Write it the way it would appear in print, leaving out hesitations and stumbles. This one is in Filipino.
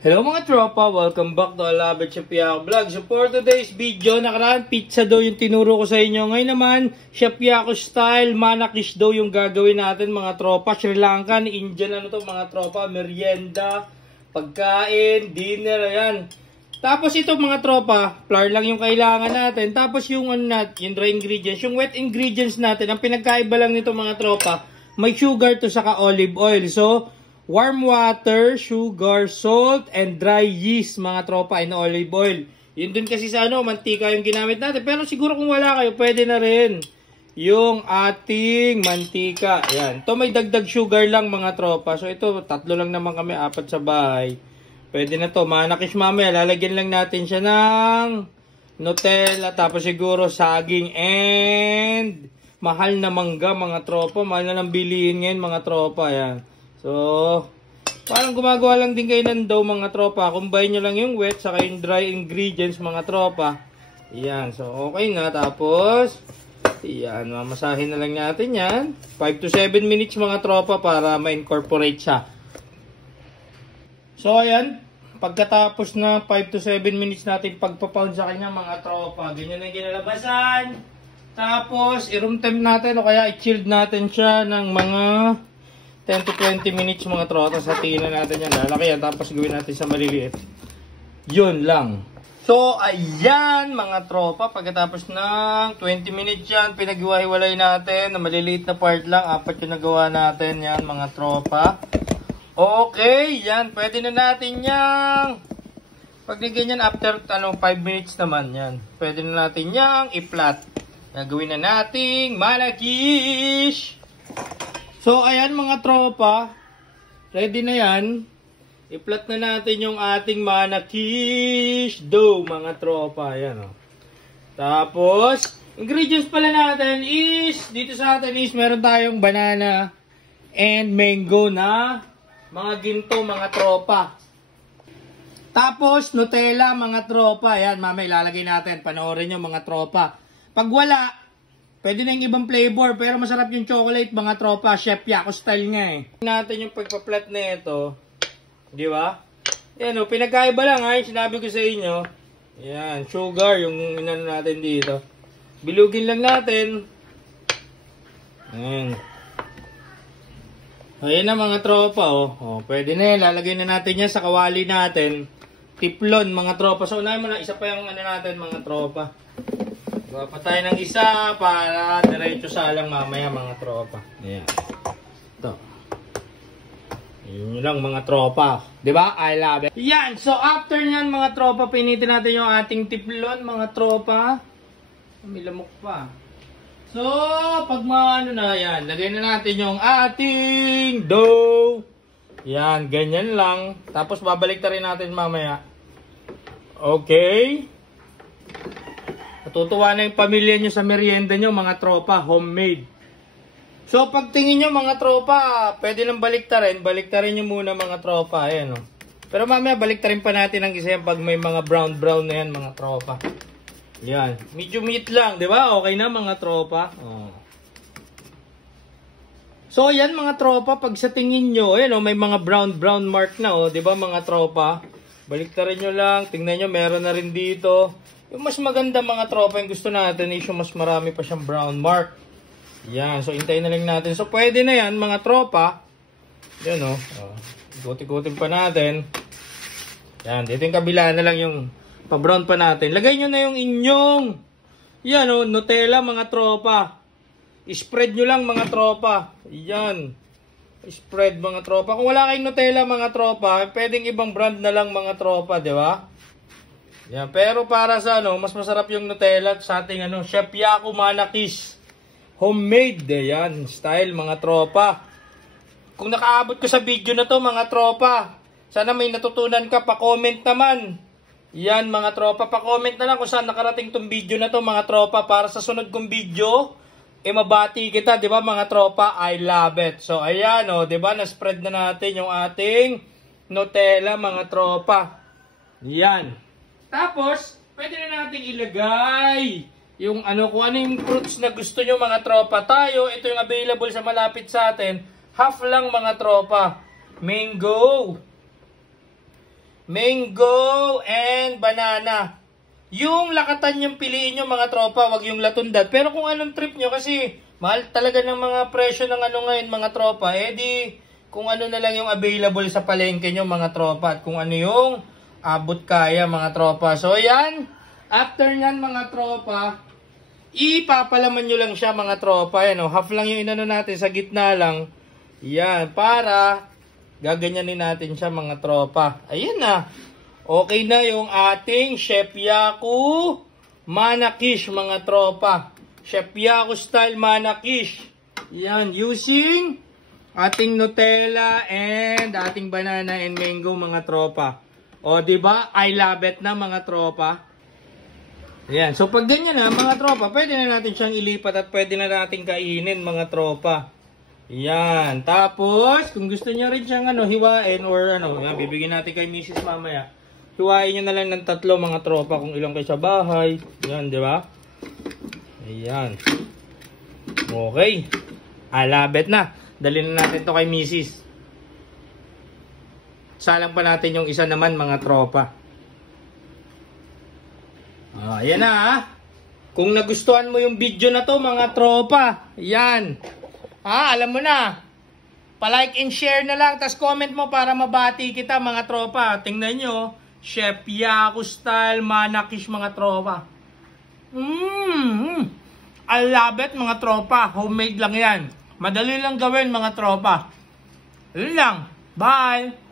Hello mga tropa, welcome back to Alabet Shapiako Vlog. So for today's video, nakaraan pizza daw yung tinuro ko sa inyo. Ngayon naman, Shapiako style, manakis daw yung gagawin natin mga tropa. Sri Lankan, Indian mga tropa, merienda, pagkain, dinner, ayan. Tapos ito mga tropa, flour lang yung kailangan natin. Tapos yung yung dry ingredients, yung wet ingredients natin, ang pinagkaiba lang nito mga tropa, may sugar to saka olive oil. So, warm water, sugar, salt, and dry yeast mga tropa, and olive oil. Yun dun kasi sa mantika yung ginamit natin. Pero siguro kung wala kayo, pwede na rin yung ating mantika. Ayan. Ito may dagdag sugar lang mga tropa. So ito, tatlo lang naman kami, apat sa bahay. Pwede na to. Manakis mamaya. Lalagyan lang natin siya ng Nutella. Tapos siguro saging and mahal na mangga mga tropa. Mahal na lang bilihin ngayon mga tropa. Ayan. So, parang gumagawa lang din kayo ng dough mga tropa. Combine nyo lang yung wet saka yung dry ingredients mga tropa. Ayan. So, okay na. Tapos, ayan. Mamasahin na lang natin yan. 5 to 7 minutes mga tropa para ma-incorporate siya. So, ayan. Pagkatapos na 5 to 7 minutes natin pagpapound sa kanya mga tropa. Ganyan na yung ginalabasan. Tapos, i-room temp natin o kaya i-chilled natin siya ng mga 10 to 20 minutes mga tropa. Sa tingnan natin yan. Lalaki yan. Tapos gawin natin sa maliliit. Yun lang. So, ayan mga tropa. Pagkatapos ng 20 minutes yan, pinag-iwahiwalay natin. Na maliliit na part lang. Apat yung nagawa natin. Yan mga tropa. Okay. Yan. Pwede na natin yan. Pag ganyan after 5 minutes naman yan. Pwede na natin yan i-flat. Gagawin na nating manakis. So, ayan mga tropa. Ready na yan. I-flat na natin yung ating manakis dough mga tropa. Ayan o. Tapos, ingredients pala natin is, dito sa atin is, meron tayong banana and mango na mga ginto mga tropa. Tapos, Nutella mga tropa. Ayan, mamaya ilalagay natin. Panoorin nyo mga tropa. Pag wala, pwede na yung ibang flavor, pero masarap yung chocolate mga tropa. Shapiako style nga eh. Natin yung pagpa-flat na ito. Di ba? Yan o, pinagkaiba lang ha, yung sinabi ko sa inyo. Yan, sugar yung inano natin dito. Bilugin lang natin. Ayan. Ayan na mga tropa oh. Pwede na yan, lalagay na natin yan sa kawali natin. Tiplon mga tropa. So unahin mo na, isa pa yung natin mga tropa. Gawa pa tayo ng isa para diretso salang mamaya mga tropa. Ayan. Ito. Yun lang mga tropa. Diba? I love it. Yan. So after nyan mga tropa, pinitin natin yung ating tiplon mga tropa. May lamok pa. So pag na yan, lagay na natin yung ating dough. Yan. Ganyan lang. Tapos babalik ta rin natin mamaya. Okay. Natutuwa na yung pamilya nyo sa merienda nyo mga tropa, homemade. So pagtingin nyo mga tropa, pwede nang baliktarin nyo muna mga tropa. Ayan, oh. Pero mamaya baliktarin pa natin ang isa yan pag may mga brown na yan mga tropa. Yan, medium heat lang, di ba? Okay na mga tropa. Oh. So yan mga tropa, pag sa tingin nyo, ayan, oh, may mga brown mark na, oh, di ba mga tropa? Baliktarin nyo lang, tingnan nyo, meron na rin dito. Yung mas maganda mga tropa, yung gusto natin is yung mas marami pa siyang brown mark. Yan, so hintayin na lang natin. So pwede na yan mga tropa. Yan o. Ikutin pa natin. Yan, dito yung kabila na lang yung pa-brown pa natin. Lagay nyo na yung inyong yan o, Nutella mga tropa. I-spread nyo lang mga tropa. Yan. I-spread mga tropa. Kung wala kayong Nutella mga tropa, pwedeng ibang brand na lang mga tropa, di ba? Yan, pero para sa mas masarap yung Nutella sa ating Shapiako manakis. Homemade, yan, style mga tropa. Kung nakaabot ko sa video na to mga tropa, sana may natutunan ka, pa-comment naman. Yan mga tropa, pa-comment na lang kung saan nakarating tong video na to mga tropa para sa sunod kong video, mabati kita, di ba mga tropa? I love it. So ayan di ba, na-spread na natin yung ating Nutella mga tropa. Yan. Tapos, pwede na natin ilagay yung kung ano yung fruits na gusto nyo mga tropa. Tayo, ito yung available sa malapit sa atin. Half lang mga tropa. Mango. mango, and banana. Yung lakatan yung piliin nyo mga tropa, wag yung latundad. Pero kung anong trip nyo, kasi mahal talaga ng mga presyo ng ano ngayon mga tropa, di kung ano na lang yung available sa palengke nyo mga tropa, at kung ano yung abot kaya mga tropa. So yan, after nyan mga tropa, ipapalaman nyo lang siya mga tropa. Yan, half lang yung inano natin, sa gitna lang. Yan, para gaganyanin natin siya mga tropa. Ayan na. Okay na yung ating Chef Yaku Manakish mga tropa. Chef Yaku style Manakish. Yan, using ating Nutella and ating banana and mango mga tropa. O, diba? I love it na mga tropa. Ayan. So, pag ganyan na mga tropa, pwede na natin siyang ilipat at pwede na natin kainin mga tropa. Yan. Tapos, kung gusto niyo rin siyang hiwain or yan, bibigyan natin kay Mrs. mamaya. Hiwain niyo na lang ng 3 mga tropa kung ilang kayo sa bahay. Yan, di ba? Ayan. Okay. Alabet na. Dalhin na natin to kay Mrs. Salang pa natin yung isa naman mga tropa. Ayan na ha. Kung nagustuhan mo yung video na to mga tropa, yan. Alam mo na. Pa-like and share na lang. Tas comment mo para mabati kita mga tropa. Tingnan nyo. Chef Yaku style Manakish mga tropa. I love it mga tropa. Homemade lang yan. Madali lang gawin mga tropa. Yun lang. Bye!